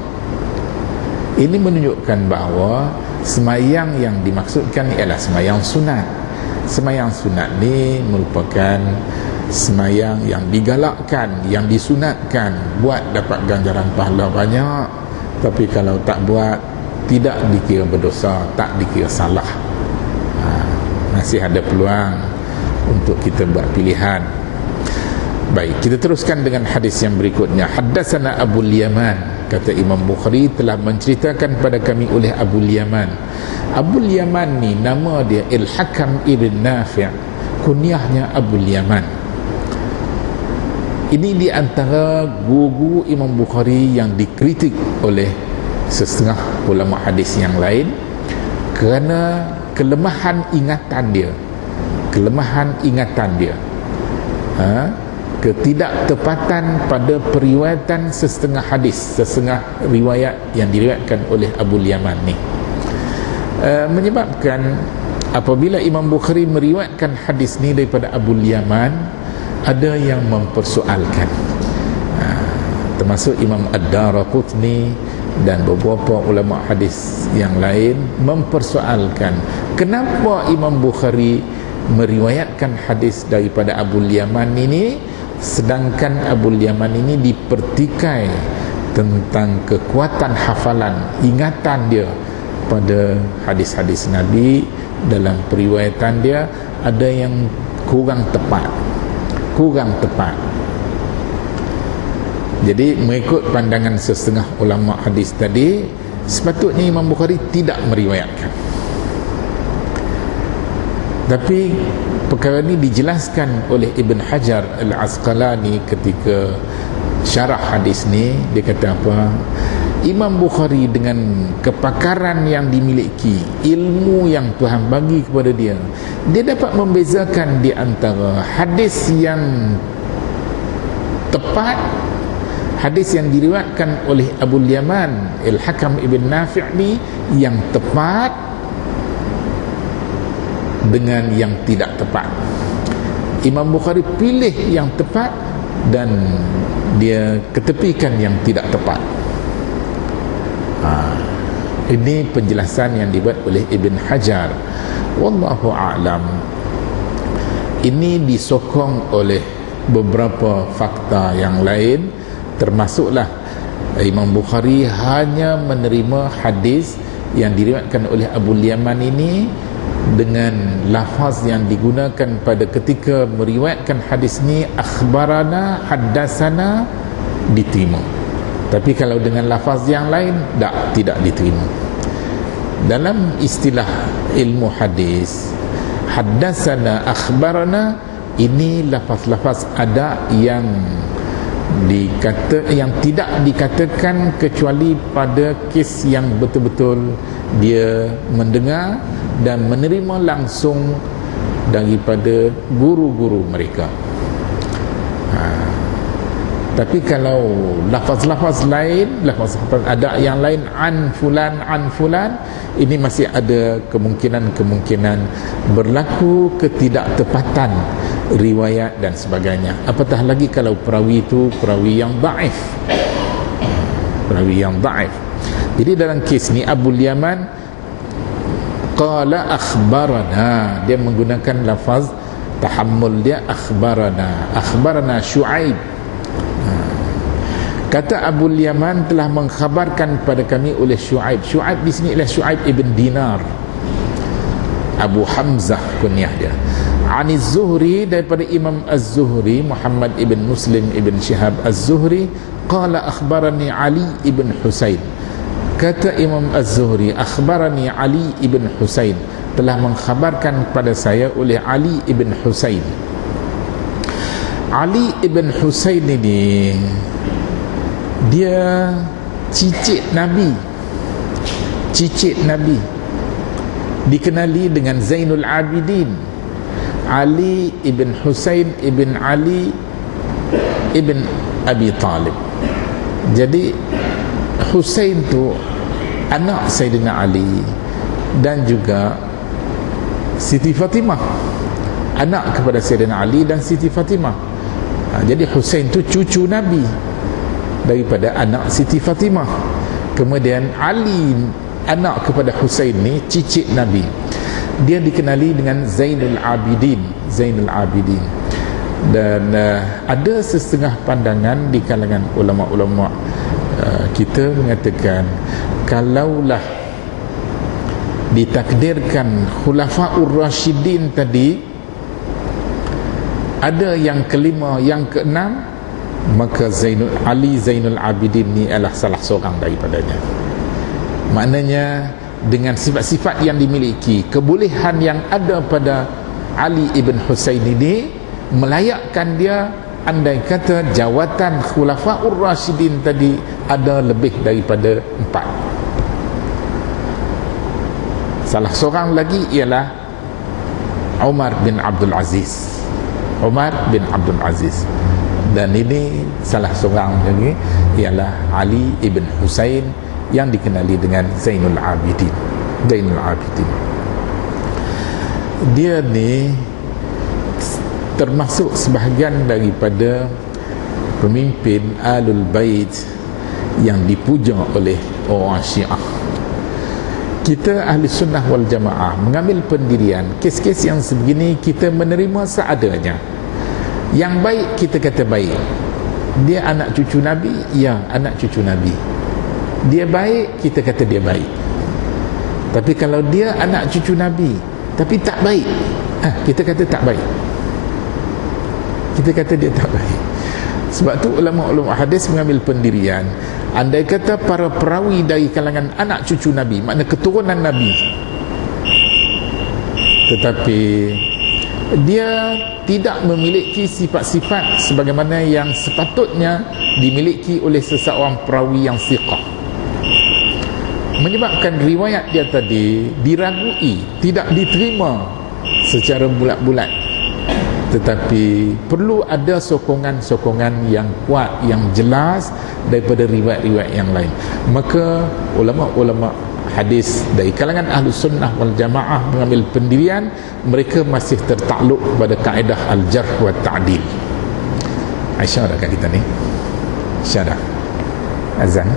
Ini menunjukkan bahawa semayang yang dimaksudkan ialah semayang sunat. Semayang sunat ni merupakan semayang yang digalakkan, yang disunatkan, buat dapat ganjaran pahala banyak. Tapi kalau tak buat, tidak dikira berdosa, tak dikira salah. Masih ada peluang untuk kita buat pilihan. Baik, kita teruskan dengan hadis yang berikutnya. Haddatsana Abul Yaman, kata Imam Bukhari, telah menceritakan pada kami oleh Abul Yaman. Abul Yaman ni nama dia Al-Hakam ibn Nafi', kunyahnya Abul Yaman. Ini di antara guru Imam Bukhari yang dikritik oleh setengah ulama hadis yang lain kerana kelemahan ingatan dia. Ketidaktepatan pada periwayatan setengah hadis, setengah riwayat yang diriwayatkan oleh Abul Yaman ni, menyebabkan apabila Imam Bukhari meriwayatkan hadis ni daripada Abul Yaman, ada yang mempersoalkan, termasuk Imam Ad-Daraqutni dan beberapa ulama hadis yang lain mempersoalkan kenapa Imam Bukhari meriwayatkan hadis daripada Abul Yaman ini, sedangkan Abul Yaman ini dipertikai tentang kekuatan hafalan, ingatan dia pada hadis-hadis Nabi. Dalam periwayatan dia ada yang kurang tepat. Jadi mengikut pandangan setengah ulama hadis tadi, sepatutnya Imam Bukhari tidak meriwayatkan. Tapi perkara ini dijelaskan oleh Ibn Hajar Al-Asqalani ketika syarah hadis ni. Dia kata apa? Imam Bukhari dengan kepakaran yang dimiliki, ilmu yang Tuhan bagi kepada dia, dia dapat membezakan di antara hadis yang tepat, hadis yang diriwayatkan oleh Abul Yaman Al-Hakam ibn Nafi' ni yang tepat dengan yang tidak tepat. Imam Bukhari pilih yang tepat dan dia ketepikan yang tidak tepat. Ini penjelasan yang dibuat oleh Ibn Hajar. Wallahu a'lam. Ini disokong oleh beberapa fakta yang lain, termasuklah Imam Bukhari hanya menerima hadis yang diriwayatkan oleh Abul Yaman ini dengan lafaz yang digunakan pada ketika meriwayatkan hadis ni, akhbarana, haddasana, diterima. Tapi kalau dengan lafaz yang lain, tidak diterima. Dalam istilah ilmu hadis, haddasana, akhbarana, ini lafaz-lafaz ada yang tidak dikatakan kecuali pada kes yang betul-betul dia mendengar dan menerima langsung daripada guru-guru mereka. Tapi kalau lafaz-lafaz lain, lafaz-lafaz ada yang lain, an fulan, ini masih ada kemungkinan berlaku ketidaktepatan riwayat dan sebagainya. Apatah lagi kalau perawi itu perawi yang dhaif. Jadi dalam kes ni Abu Yaman qala akhbarana, dia menggunakan lafaz tahammul dia, akhbarana Syuaib. Kata Abu Yaman telah mengkhabarkan kepada kami oleh Syuaib. Syuaib di sini ialah Syuaib ibn Dinar, Abu Hamzah kunyah dia. Aniz Zuhri, daripada Imam Az-Zuhri, Muhammad ibn Muslim ibn Shihab Az-Zuhri, qala akhbarani Ali ibn Husain. Kata Imam Az-Zuhri, akhbarani Ali ibn Husain, telah mengkhabarkan kepada saya oleh Ali ibn Husain. Ali ibn Husain ini dia cicit Nabi, dikenali dengan Zainul Abidin. Ali ibn Husain ibn Ali ibn Abi Talib. Jadi Husain tu anak Sayyidina Ali dan juga Siti Fatimah, anak kepada Sayyidina Ali dan Siti Fatimah. Jadi Husain tu cucu Nabi daripada anak Siti Fatimah. Kemudian Ali anak kepada Husain ni cicit Nabi. Dia dikenali dengan Zainul Abidin. Dan ada setengah pandangan di kalangan ulama-ulama kita mengatakan, kalaulah ditakdirkan Khulafaur Rasyidin tadi ada yang kelima, yang keenam, maka Ali Zainul Abidin ni adalah salah seorang daripadanya. Maknanya dengan sifat-sifat yang dimiliki, kebolehan yang ada pada Ali ibn Husain ini melayakkan dia, andai kata jawatan Khulafaur Rasyidin tadi ada lebih daripada 4. Salah seorang lagi ialah Umar bin Abdul Aziz. Dan ini salah seorang lagi ialah Ali ibn Husain yang dikenali dengan Zainul Abidin. Dia ni termasuk sebahagian daripada pemimpin Ahlul Bait yang dipuja oleh orang Syiah. Kita Ahli Sunnah wal Jamaah mengambil pendirian kes-kes yang sebegini kita menerima seadanya. Yang baik kita kata baik. Dia anak cucu Nabi, ya, anak cucu Nabi. Dia baik, kita kata dia baik. Tapi kalau dia anak cucu Nabi tapi tak baik, kita kata tak baik. Kita kata dia tak baik. Sebab tu ulama-ulama hadis mengambil pendirian, andai kata para perawi dari kalangan anak cucu Nabi, makna keturunan Nabi, tetapi dia tidak memiliki sifat-sifat sebagaimana yang sepatutnya dimiliki oleh seseorang perawi yang siqah, menyebabkan riwayat dia tadi diragui, tidak diterima secara bulat-bulat. Tetapi perlu ada sokongan-sokongan yang kuat, yang jelas daripada riwayat-riwayat yang lain. Maka ulama-ulama hadis dari kalangan Ahlu Sunnah wal Jamaah mengambil pendirian, mereka masih tertakluk pada kaedah al-jarh wa ta'dil. Aisyah dah kat kita ni. Aisyah dah azan.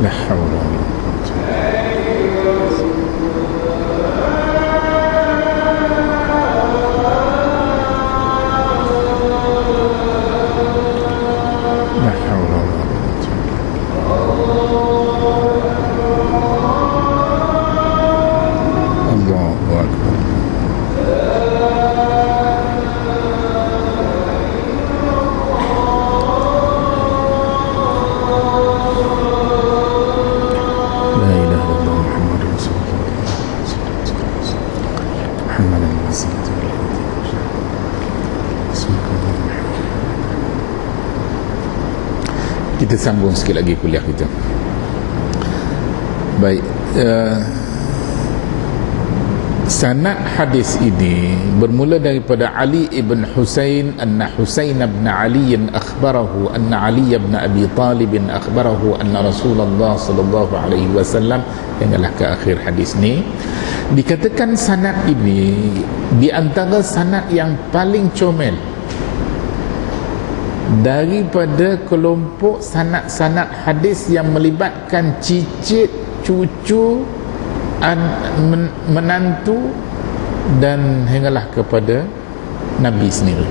La haula wala quwwata. La haula wala quwwata. Allahu akbar. La ilaha illallah Muhammadur Rasulullah. Muhammadan Rasulullah. Kita sambung sikit lagi kuliah kita. Baik, sanad hadis ini bermula daripada Ali ibn Husain anna Husain ibn Ali akhbarahu anna Ali ibn Abi Talib akhbarahu anna Rasulullah sallallahu alaihi wasallam, hinggalah ke akhir hadis ni. Dikatakan sanad ini di antara sanad yang paling comel daripada kelompok sanad-sanad hadis yang melibatkan cicit, cucu, menantu dan hinggalah kepada Nabi sendiri.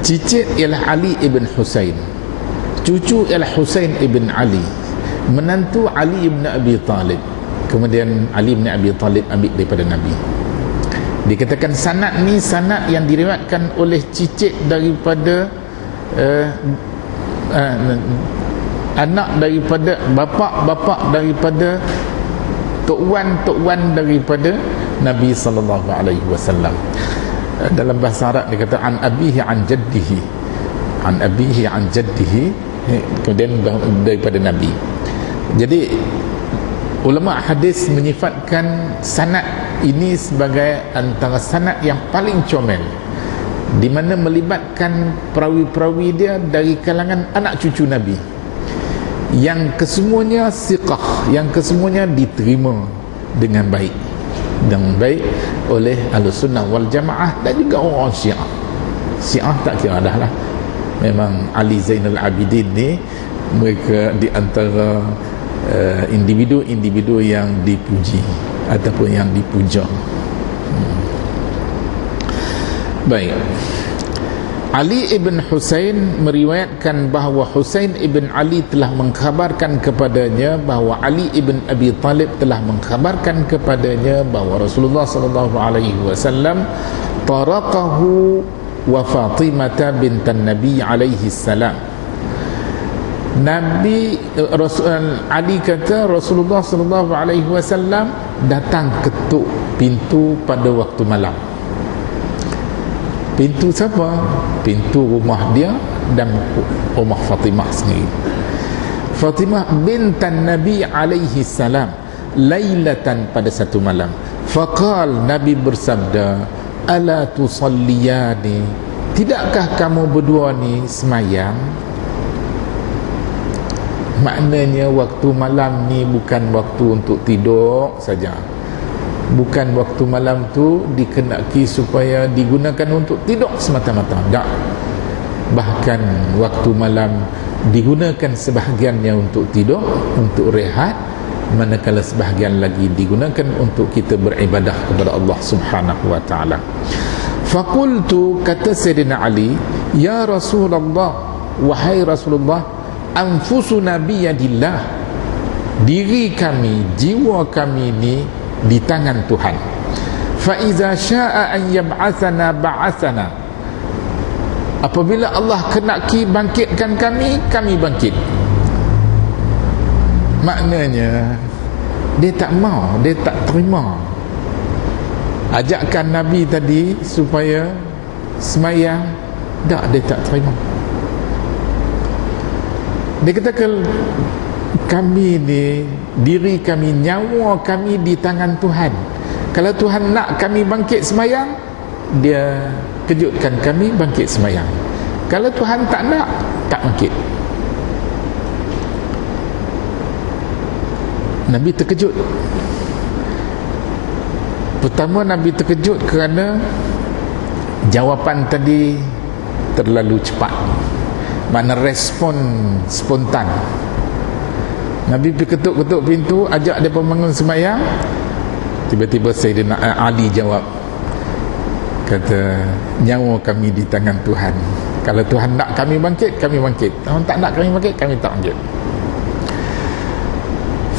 Cicit ialah Ali ibn Husain, cucu ialah Husain ibn Ali, menantu Ali ibn Abi Talib. Kemudian Ali ibn Abi Talib ambil daripada Nabi. Dikatakan sanad ni sanad yang diriwayatkan oleh cicit daripada anak daripada bapa daripada tok wan daripada Nabi sallallahu alaihi wasallam. Dalam bahasa Arab dia kata an abihi an jaddihi, kemudian daripada Nabi. Jadi ulama hadis menyifatkan sanad ini sebagai antara sanad yang paling comel, di mana melibatkan perawi-perawi dia dari kalangan anak cucu Nabi, yang kesemuanya siqah, yang kesemuanya diterima dengan baik oleh Ahlussunnah wal Jamaah dan juga orang Syiah tak kira dah lah. Memang Ali Zainal Abidin ni, mereka di antara individu-individu yang dipuji ataupun yang dipuja. Baik, Ali ibn Husain meriwayatkan bahawa Husain ibn Ali telah mengkhabarkan kepadanya bahawa Ali ibn Abi Talib telah mengkhabarkan kepadanya bahawa Rasulullah sallallahu alaihi wasallam taraqahu wa Fatimah bintan Nabi alaihi salam. Ali kata Rasulullah sallallahu alaihi wasallam datang ketuk pintu pada waktu malam. Pintu siapa? Pintu rumah dia dan rumah Fatimah sendiri. Fatimah bintan Nabi alaihi salam, lailatan, pada satu malam. Faqal, Nabi bersabda, ala tusalliyani, tidakkah kamu berdua ni semayang? Maknanya waktu malam ni bukan waktu untuk tidur saja. Bukan waktu malam tu dikenaki supaya digunakan untuk tidur semata-mata. Tak. Bahkan waktu malam digunakan sebahagiannya untuk tidur, untuk rehat, manakala sebahagian lagi digunakan untuk kita beribadah kepada Allah Subhanahu wa taala. Faqultu, kata Sayyidina Ali, ya Rasulullah, wahai Rasulullah, anfusuna biyadillah, diri kami, jiwa kami ni di tangan Tuhan. Fa iza syaa an yab'atsana ba'atsana, apabila Allah kenaki bangkitkan kami, kami bangkit. Maknanya dia tak mau, dia tak terima ajakan Nabi tadi supaya semayang. Tak, dia tak terima. Dia katakan kami ni, diri kami, nyawa kami di tangan Tuhan. Kalau Tuhan nak kami bangkit semayang, dia kejutkan kami bangkit semayang. Kalau Tuhan tak nak, tak bangkit. Nabi terkejut. Pertama, Nabi terkejut kerana jawapan tadi terlalu cepat. makna respon spontan. Nabi pergi ketuk-ketuk pintu, ajak dia bangun sembahyang. Tiba-tiba Sayyidina Ali jawab, kata, nyawa kami di tangan Tuhan. Kalau Tuhan nak kami bangkit, kami bangkit. Tuhan tak nak kami bangkit, kami tak bangkit.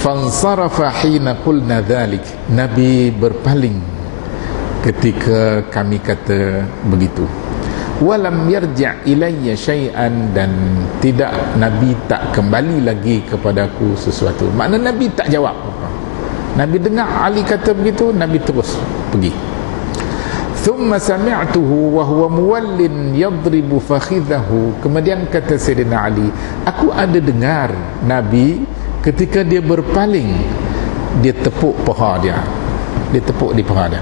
Fansarafa hina qulna dhalik. Nabi berpaling ketika kami kata begitu. Walam yarji' ilayya syai'an, dan tidak, Nabi tak kembali lagi kepadaku sesuatu. Makna Nabi tak jawab. Nabi dengar Ali kata begitu, Nabi terus pergi. Thumma sami'tuhu wa huwa muwallin yadribu fakhidhahu. Kemudian kata Sayyidina Ali, aku ada dengar Nabi ketika dia berpaling, dia tepuk paha dia. Dia tepuk di paha dia.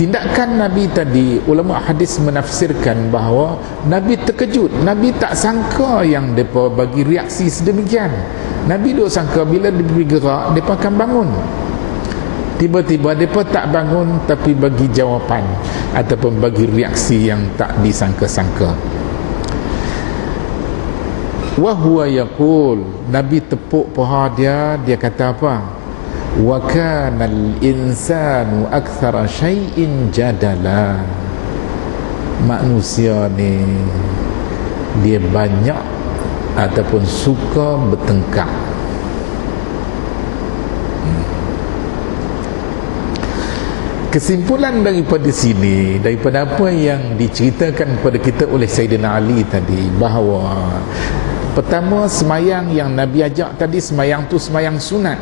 Tindakan Nabi tadi, ulama hadis menafsirkan bahawa Nabi terkejut. Nabi tak sangka yang mereka bagi reaksi sedemikian. Nabi duk sangka bila dia bergerak, mereka akan bangun. Tiba-tiba mereka tak bangun, tapi bagi jawapan ataupun bagi reaksi yang tak disangka-sangka. Wa huwa yaqul, Nabi tepuk paha dia, dia kata apa? Wa kana al-insanu akthara syai'in jadala. Manusia ni dia banyak ataupun suka bertengkar. Kesimpulan daripada sini, daripada apa yang diceritakan kepada kita oleh Sayyidina Ali tadi, bahawa pertama, semayang yang Nabi ajak tadi, semayang tu semayang sunat.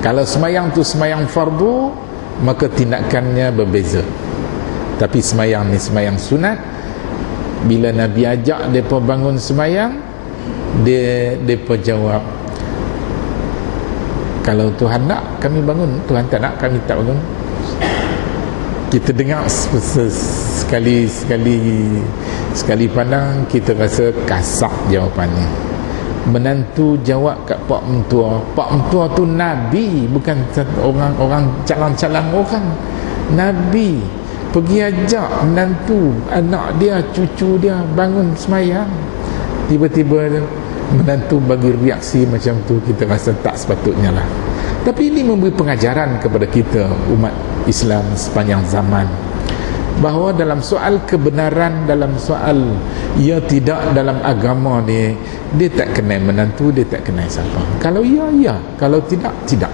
Kalau semayang tu semayang fardu, maka tindakannya berbeza. Tapi semayang ni semayang sunat. Bila Nabi ajak mereka bangun semayang, mereka jawab, kalau Tuhan nak kami bangun, Tuhan tak nak kami tak bangun. Kita dengar sekali pandang, kita rasa kasar jawapannya. Menantu jawab kat pak mentua. Pak mentua tu Nabi, bukan orang calang-calang orang. Nabi pergi ajak menantu, anak dia, cucu dia bangun semayang. Tiba-tiba menantu bagi reaksi macam tu, kita rasa tak sepatutnya lah. Tapi ini memberi pengajaran kepada kita, umat Islam sepanjang zaman, bahawa dalam soal kebenaran, dalam soal ya tidak dalam agama ni, dia tak kenal menantu, dia tak kenal siapa. Kalau ya, ya. Kalau tidak, tidak.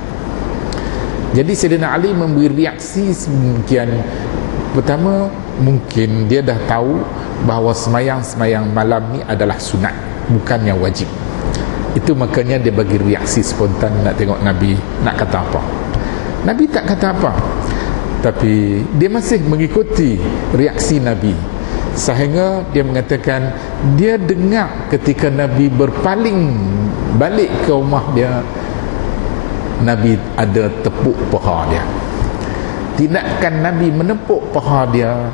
Jadi Sayyidina Ali memberi reaksi sedemikian. Pertama, mungkin dia dah tahu bahawa semayang malam ni adalah sunat, bukannya wajib. Itu makanya dia bagi reaksi spontan nak tengok Nabi nak kata apa. Nabi tak kata apa, tapi dia masih mengikuti reaksi Nabi, sehingga dia mengatakan dia dengar ketika Nabi berpaling balik ke rumah dia, Nabi ada tepuk paha dia. Tindakan Nabi menepuk paha dia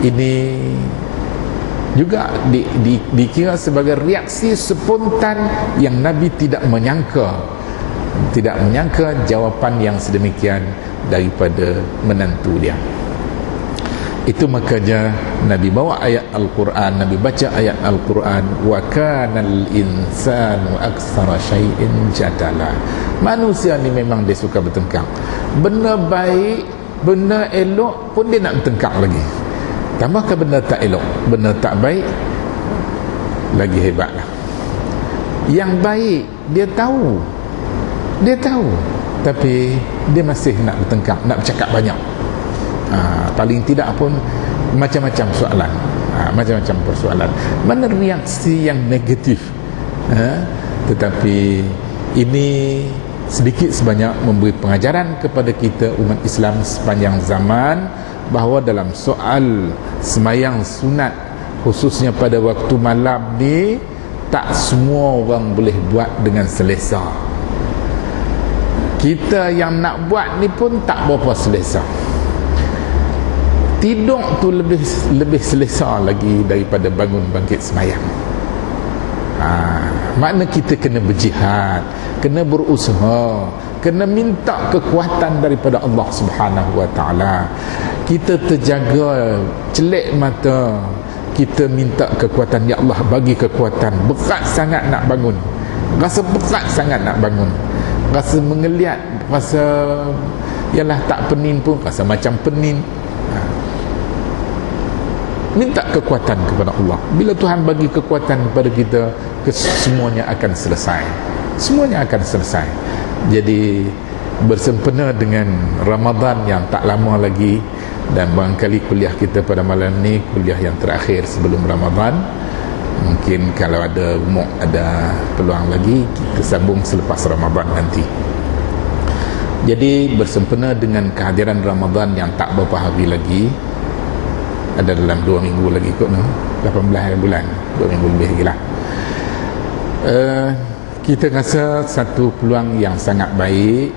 ini juga dikira sebagai reaksi spontan yang Nabi tidak menyangka jawapan yang sedemikian daripada menantu dia. Itu makanya Nabi bawa ayat Al-Quran, Nabi baca ayat Al-Quran, wa kanal insanu aktsara syai'in jadala. Manusia ni memang dia suka bertengkar. Benda baik, benda elok pun dia nak bertengkar lagi. Tambahkan benda tak elok, benda tak baik, lagi hebatlah. Yang baik dia tahu, tapi dia masih nak bertengkar, nak bercakap banyak. Paling tidak pun macam-macam soalan, macam-macam persoalan. Mana reaksi yang negatif, tetapi ini sedikit sebanyak memberi pengajaran kepada kita umat Islam sepanjang zaman, bahawa dalam soal semayang sunat, khususnya pada waktu malam ni, tak semua orang boleh buat dengan selesa. Kita yang nak buat ni pun tak berapa selesa. Tidur tu lebih selesa lagi daripada bangun bangkit semayang. Makna kita kena berjihad, kena berusaha, kena minta kekuatan daripada Allah Subhanahu wa ta'ala. Kita terjaga, celik mata, kita minta kekuatan, ya Allah bagi kekuatan, berat sangat nak bangun, rasa berat sangat nak bangun, rasa mengeliat, rasa ialah tak penin pun rasa macam penin. Minta kekuatan kepada Allah. Bila Tuhan bagi kekuatan kepada kita, semuanya akan selesai, semuanya akan selesai. Jadi bersempena dengan Ramadan yang tak lama lagi, dan barangkali kuliah kita pada malam ni kuliah yang terakhir sebelum Ramadan. Mungkin kalau ada peluang lagi, kita sambung selepas Ramadan nanti. Jadi bersempena dengan kehadiran Ramadan yang tak berapa hari lagi, ada dalam 2 minggu lagi kot, 18 bulan, 2 minggu lebih lagi lah. Kita rasa satu peluang yang sangat baik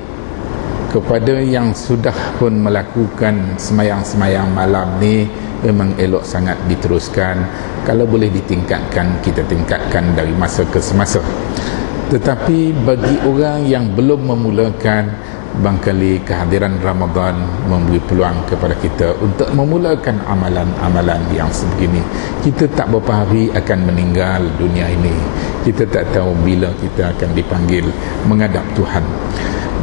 kepada yang sudah pun melakukan semayang-semayang malam ni, memang elok sangat diteruskan. Kalau boleh ditingkatkan, kita tingkatkan dari masa ke semasa. Tetapi bagi orang yang belum memulakan, barangkali kehadiran Ramadan memberi peluang kepada kita untuk memulakan amalan-amalan yang sebegini. Kita tak berapa hari akan meninggal dunia ini. Kita tak tahu bila kita akan dipanggil menghadap Tuhan.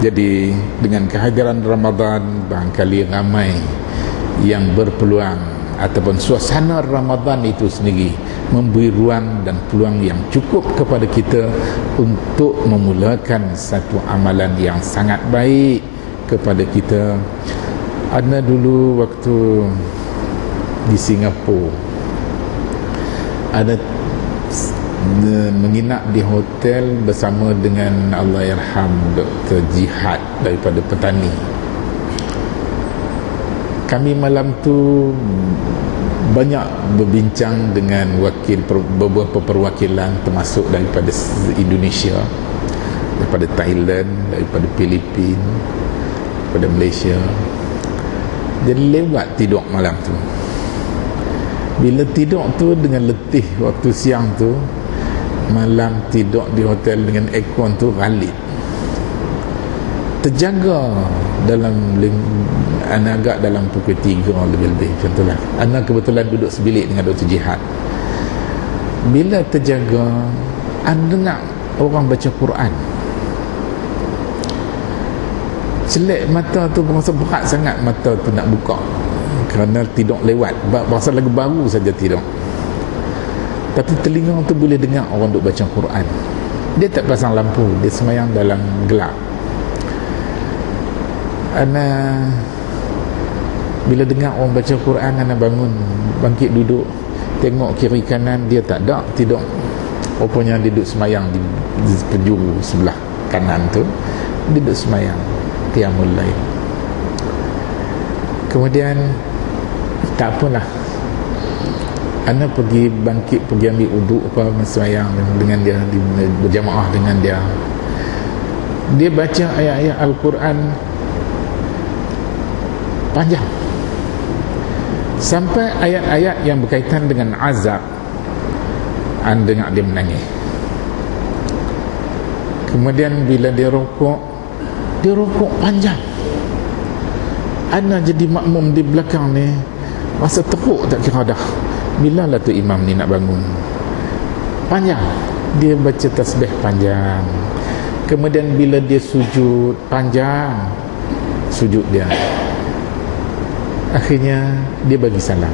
Jadi dengan kehadiran Ramadan, barangkali ramai yang berpeluang, ataupun suasana Ramadan itu sendiri memberi ruang dan peluang yang cukup kepada kita untuk memulakan satu amalan yang sangat baik kepada kita. Ada dulu waktu di Singapura, ada menginap di hotel bersama dengan Allahyarham Dr. Jihad daripada Petani. Kami malam tu banyak berbincang dengan beberapa perwakilan, termasuk daripada Indonesia, daripada Thailand, daripada Filipina, daripada Malaysia. Jadi lewat tidur malam tu. Bila tidur tu dengan letih waktu siang tu, malam tidur di hotel dengan aircon tu ralik. Terjaga dalam agak dalam pukul 3 lebih-lebih macam tu lah. Ana kebetulan duduk sebilik dengan Dr. Jihad. Bila terjaga, ana dengar orang baca Quran. Celik mata tu, berasa berat sangat mata tu nak buka kerana tidur lewat, berasa lagu baru saja tidur. Tapi telinga tu boleh dengar orang duk baca Quran. Dia tak pasang lampu, dia semayang dalam gelap. Ana bila dengar orang baca Quran, ana bangun, bangkit duduk, tengok kiri kanan, dia tak ada, tidur. Rupanya dia duduk semayang di penjuru sebelah kanan tu, dia duduk semayang qiyamul lail. Kemudian tak apalah, ana pergi bangkit, pergi ambil uduk apa, semayang dengan dia, berjamaah dengan dia. Dia baca ayat-ayat Al-Quran panjang, sampai ayat-ayat yang berkaitan dengan azab. Anda dengar dia menangis. Kemudian bila dia rukuk panjang. Ana jadi makmum di belakang ni, rasa teruk tak kira dah, bila lah tu imam ni nak bangun. Panjang dia baca tasbih panjang. Kemudian bila dia sujud, panjang sujud dia. Akhirnya dia bagi salam.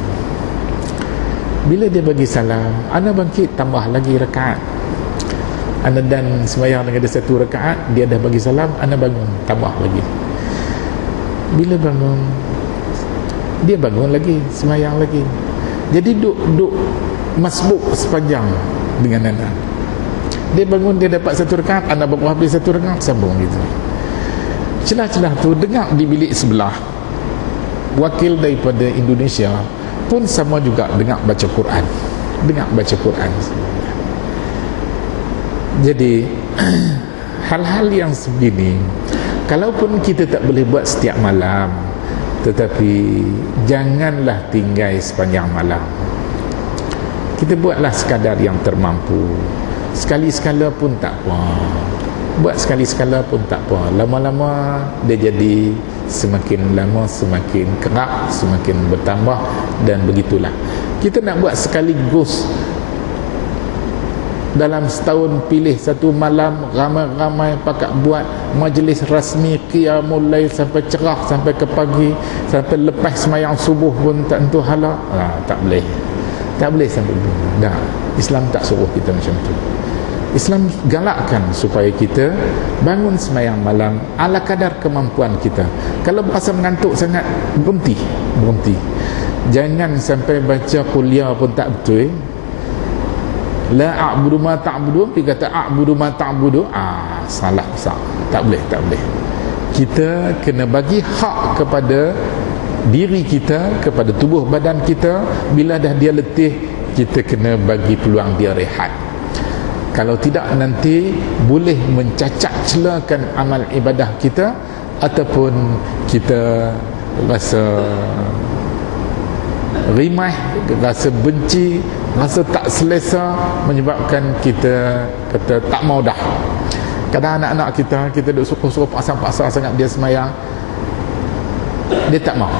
Bila dia bagi salam, ana bangkit tambah lagi rakaat. Ana dan sembahyang dengan dia 1 rakaat, dia dah bagi salam, ana bangun tambah lagi. Bila bangun, dia bangun lagi, sembahyang lagi. Jadi duk masbuk sepanjang dengan ana. Dia bangun, dia dapat 1 rakaat, ana baru habis 1 rakaat, sambung gitu. Celah-celah tu dengar di bilik sebelah, wakil daripada Indonesia pun sama juga dengar baca Quran. Jadi hal-hal yang sebegini, kalaupun kita tak boleh buat setiap malam, tetapi janganlah tinggal sepanjang malam. Kita buatlah sekadar yang termampu. Sekali-sekala pun tak apa. Buat sekali-sekala pun tak apa. Lama-lama dia jadi semakin lama semakin kerap, semakin bertambah, dan begitulah. Kita nak buat sekaligus dalam setahun, pilih satu malam, ramai-ramai pakat buat majlis rasmi qiyamul lail sampai cerah, sampai ke pagi, sampai lepas sembahyang subuh pun tak tentu hala. Tak boleh. Tak boleh sampai itu. Dah, Islam tak suruh kita macam tu. Islam galakkan supaya kita bangun sembahyang malam ala kadar kemampuan kita. Kalau berasa mengantuk sangat, berhenti. Jangan sampai baca kuliah pun tak betul. La a'budu ma ta'budu, dia kata a'budu ma ta'budu. Salah besar. Tak boleh. Kita kena bagi hak kepada diri kita, kepada tubuh badan kita. Bila dah dia letih, kita kena bagi peluang dia rehat. Kalau tidak, nanti boleh mencacat celakan amal ibadah kita, ataupun kita rasa rimah, rasa benci, rasa tak selesa, menyebabkan kita kata tak mau dah. Kadang anak-anak kita duk suruh-suruh paksa-paksa sangat dia semayang, dia tak mau.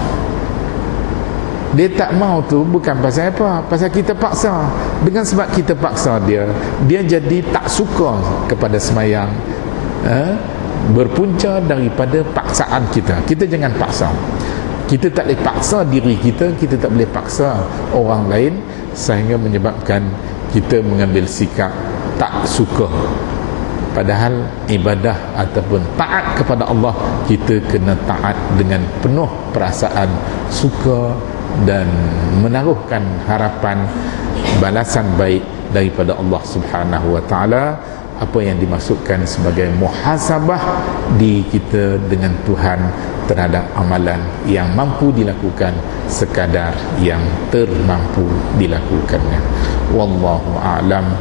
Dia tak mau tu bukan pasal apa, pasal kita paksa. Dengan sebab kita paksa dia jadi tak suka kepada semayang. Berpunca daripada paksaan kita. Kita jangan paksa. Kita tak boleh paksa diri kita, kita tak boleh paksa orang lain, sehingga menyebabkan kita mengambil sikap tak suka. Padahal ibadah ataupun taat kepada Allah, kita kena taat dengan penuh perasaan suka dan menaruhkan harapan balasan baik daripada Allah Subhanahu wa taala. Apa yang dimaksudkan sebagai muhasabah di kita dengan Tuhan terhadap amalan yang mampu dilakukan sekadar yang termampu dilakukannya. Wallahu a'lam.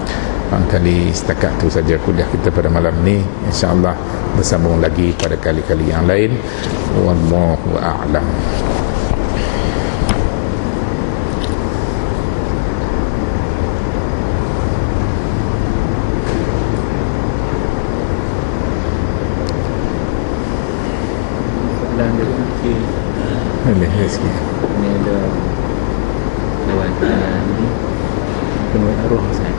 Barangkali setakat itu saja kuliah kita pada malam ni. InsyaAllah bersambung lagi pada kali-kali yang lain. Wallahu a'lam. Boleh sikit. Ini ada lewat ini penuh arwah saya.